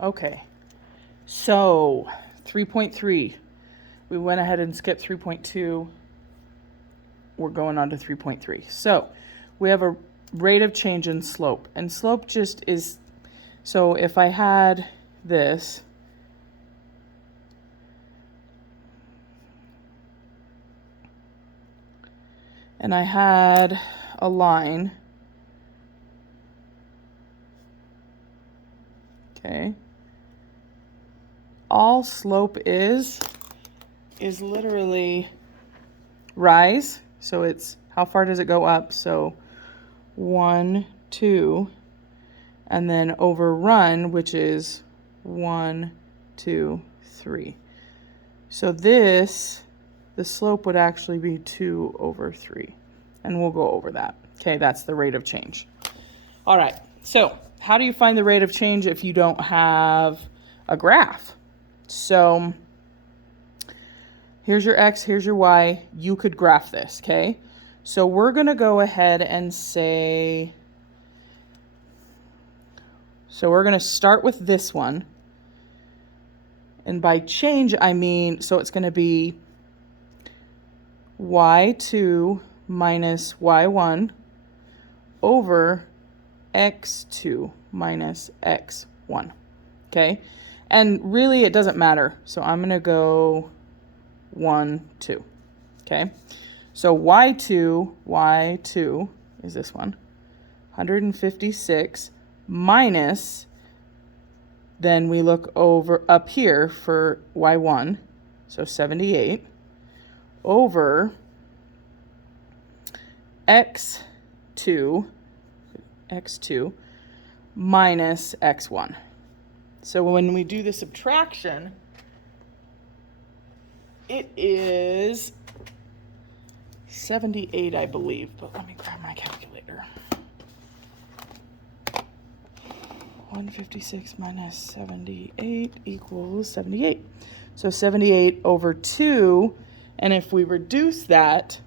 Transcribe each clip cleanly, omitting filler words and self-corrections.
Okay, so 3.3. We went ahead and skipped 3.2. We're going on to 3.3. So we have a rate of change in slope. And slope just is, so if I had this, and I had a line, okay, all slope is literally rise. So it's how far does it go up? So 1, 2, and then over run, which is 1, 2, 3. So this, the slope would actually be 2 over 3. And we'll go over that. Okay, that's the rate of change. All right, so how do you find the rate of change if you don't have a graph? So here's your x, here's your y. You could graph this, okay? So we're going to go ahead and say, so we're going to start with this one. And by change, I mean, so it's going to be y2 minus y1 over x2 minus x1, okay? And really, it doesn't matter. So I'm going to go 1, 2, okay? So y2 is this one, 156 minus, then we look over up here for y1, so 78, over x2 minus x1. So when we do the subtraction, it is 78, I believe, but let me grab my calculator. 156 minus 78 equals 78. So 78 over 2, and if we reduce that,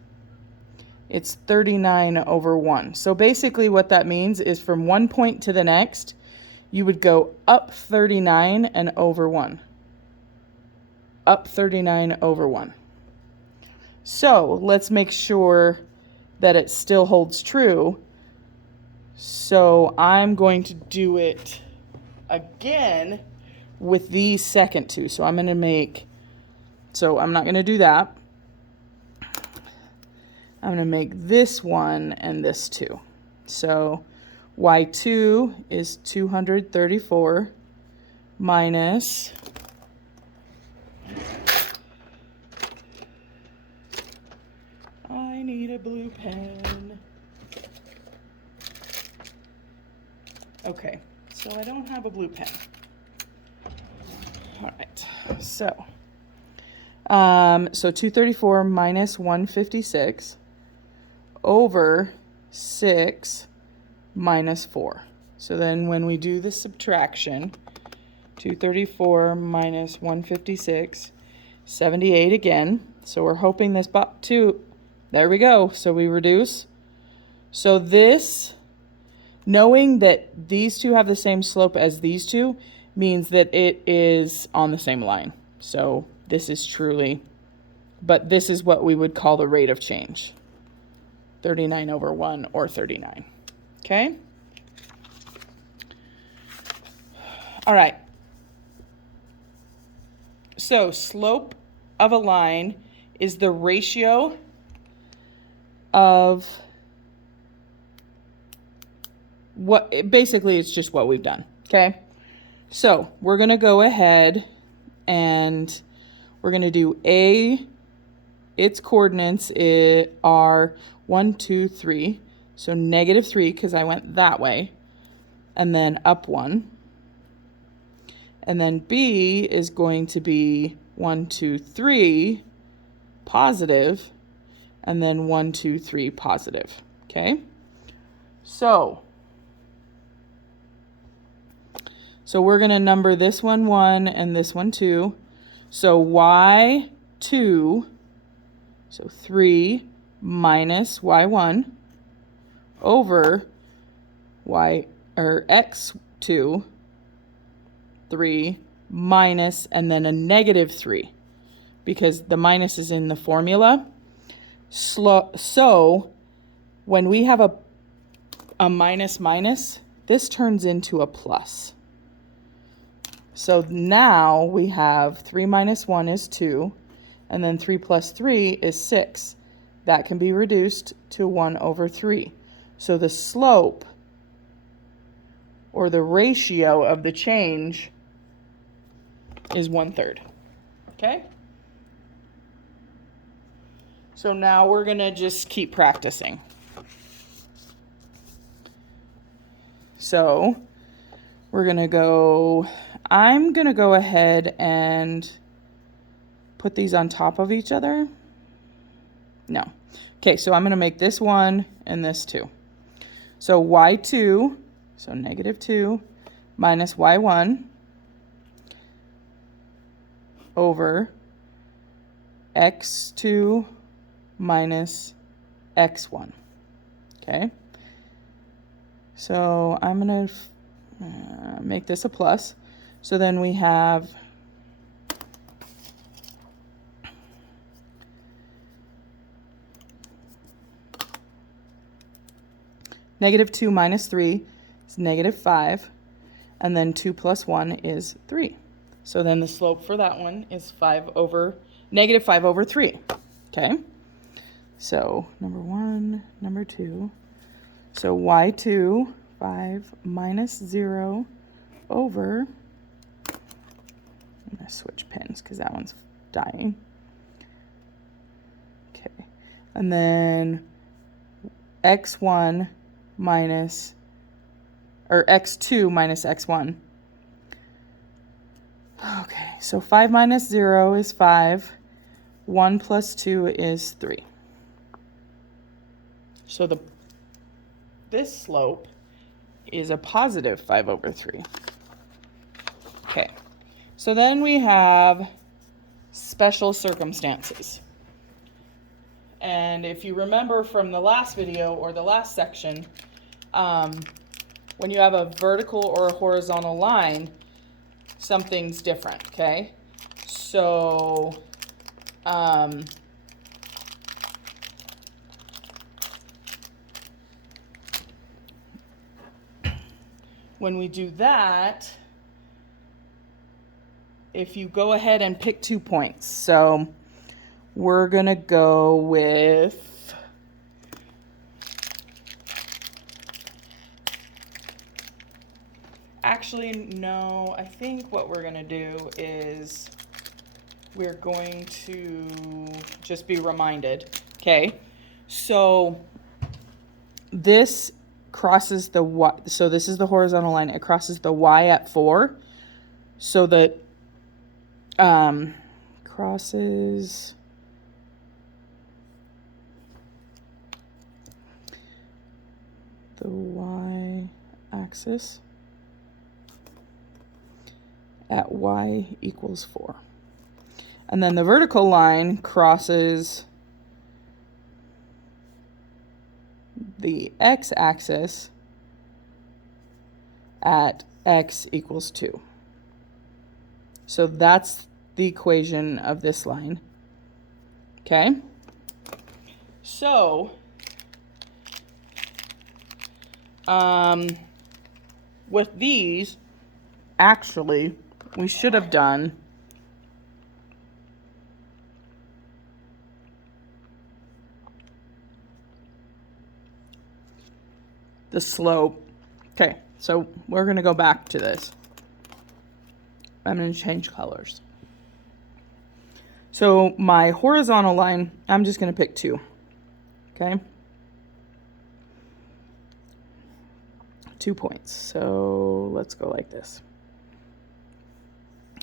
it's 39 over 1. So basically what that means is from one point to the next, you would go up 39 and over 1. Up 39 over 1. So let's make sure that it still holds true. So I'm going to do it again with these second two. So I'm going to make, so I'm not going to do that. I'm going to make this one and this 2. So y2 is 234 minus, I need a blue pen. Okay, so I don't have a blue pen. All right, so 234 minus 156 over 6 minus 4. So then when we do the subtraction, 234 minus 156, 78 again. So we're hoping this there we go. So we reduce. So this, knowing that these two have the same slope as these two, means that it is on the same line. So this is truly, but this is what we would call the rate of change. 39 over 1 or 39. Okay? All right. So slope of a line is the ratio of what, basically it's just what we've done. Okay? So we're going to go ahead and we're going to do its coordinates are 1, 2, 3. So negative 3 because I went that way. And then up 1. And then B is going to be 1, 2, 3 positive. And then 1, 2, 3 positive. Okay? So we're going to number this one 1 and this one 2. So y2, so 3 minus y1 over x2 3 minus, and then a negative 3, because the minus is in the formula. So when we have a minus minus, this turns into a plus. So now we have 3 minus 1 is 2, and then 3 plus 3 is 6. That can be reduced to 1 over 3. So the slope, or the ratio of the change, is 1/3. Okay? So now we're going to just keep practicing. So we're going to go, I'm going to go ahead and put these on top of each other. No. Okay, so I'm going to make this 1 and this 2. So y2, so negative 2, minus y1 over x2 minus x1. Okay? So I'm going to make this a plus. So then we have negative 2 minus 3 is negative 5, and then 2 plus 1 is 3. So then the slope for that one is negative 5 over 3. Okay? So number 1, number 2. So y2, 5 minus 0 over, I'm going to switch pens because that one's dying. Okay. And then x1 minus, or x2 minus x1. Okay, so 5 minus 0 is 5. 1 plus 2 is 3. So this slope is a positive 5 over 3. Okay, so then we have special circumstances. And if you remember from the last video or the last section, when you have a vertical or a horizontal line, something's different, okay? So, when we do that, if you go ahead and pick 2 points, so we're going to go with actually, no, I think what we're going to do is we're going to just be reminded. Okay, so this crosses the y, so this is the horizontal line. It crosses the y at 4. So that crosses the y-axis at y equals 4. And then the vertical line crosses the x-axis at x equals 2. So that's the equation of this line. Okay? So, with these, actually, we should have done the slope. Okay, so we're going to go back to this. I'm going to change colors. So my horizontal line, I'm just going to pick 2. Okay? 2 points. So let's go like this.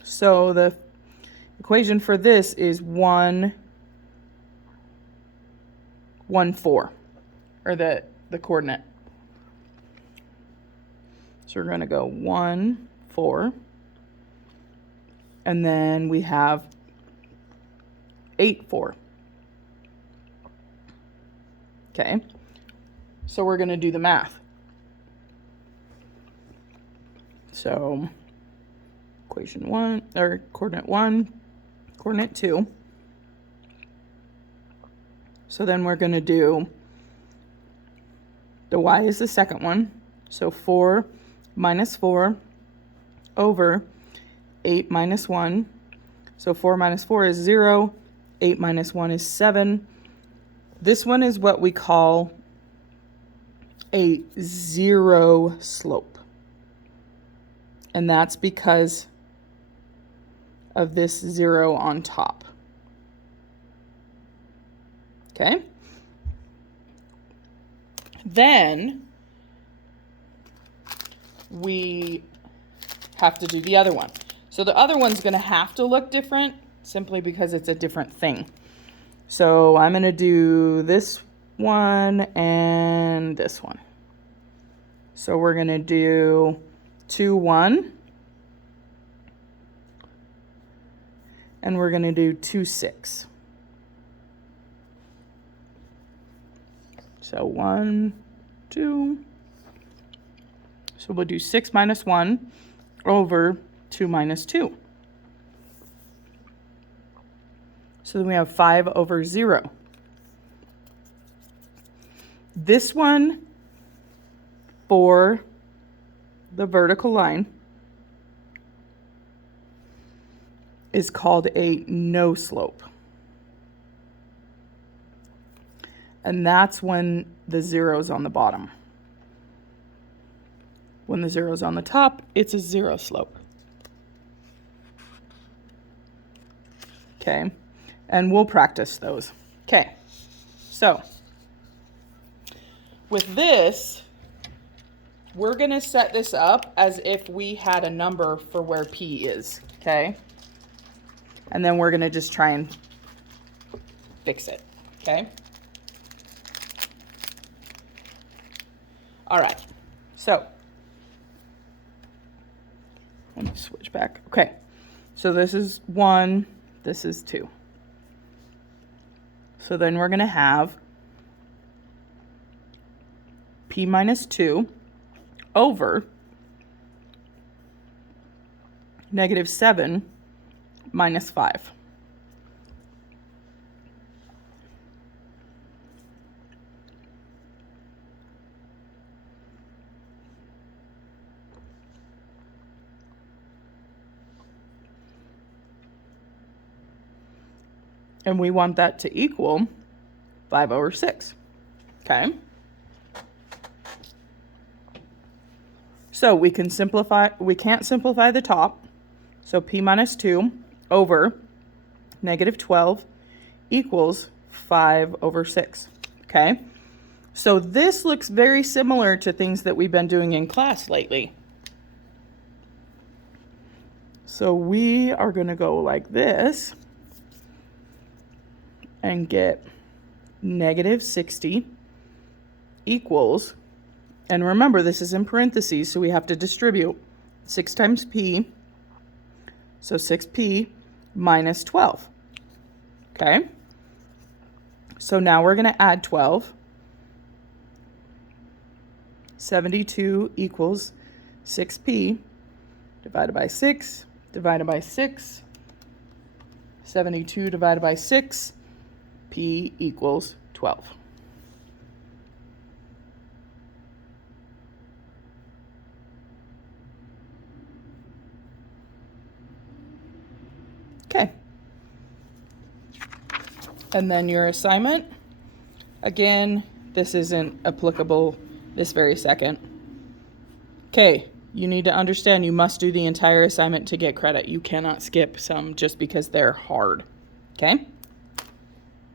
So the equation for this is 1, 1, 4, or the coordinate. So we're going to go 1, 4, and then we have 8, 4. Okay, so we're going to do the math. So equation 1, or coordinate 1, coordinate 2. So then we're going to do, the y is the second one, so 4 minus 4 over 8 minus 1. So 4 minus 4 is 0, 8 minus 1 is 7. This one is what we call a zero slope. And that's because of this 0 on top. Okay? Then we have to do the other one. So the other one's going to have to look different simply because it's a different thing. So I'm going to do this one and this one. So we're going to do 2, 1. And we're going to do 2, 6. So 1, 2. So we'll do 6 minus 1 over 2 minus 2. So then we have 5 over 0. This one for the vertical line is called a no slope. And that's when the 0 is on the bottom. When the 0 is on the top, it's a 0 slope. Okay, and we'll practice those. Okay, so with this, we're going to set this up as if we had a number for where P is, okay? And then we're going to just try and fix it, okay? All right, so let me switch back. Okay, so this is 1, this is 2. So then we're going to have P minus 2 over negative 7 minus 5. And we want that to equal 5 over 6. Okay? So we can't simplify the top. So P minus 2 over negative 12 equals 5 over 6. Okay? So this looks very similar to things that we've been doing in class lately. So we are going to go like this and get negative 60 equals, and remember this is in parentheses, so we have to distribute 6 times P, so 6P minus 12. Okay, so now we're going to add 12. 72 equals 6P divided by 6 divided by 6. 72 divided by 6. P equals 12. Okay. And then your assignment. Again, this isn't applicable this very second. Okay, you need to understand you must do the entire assignment to get credit. You cannot skip some just because they're hard. Okay?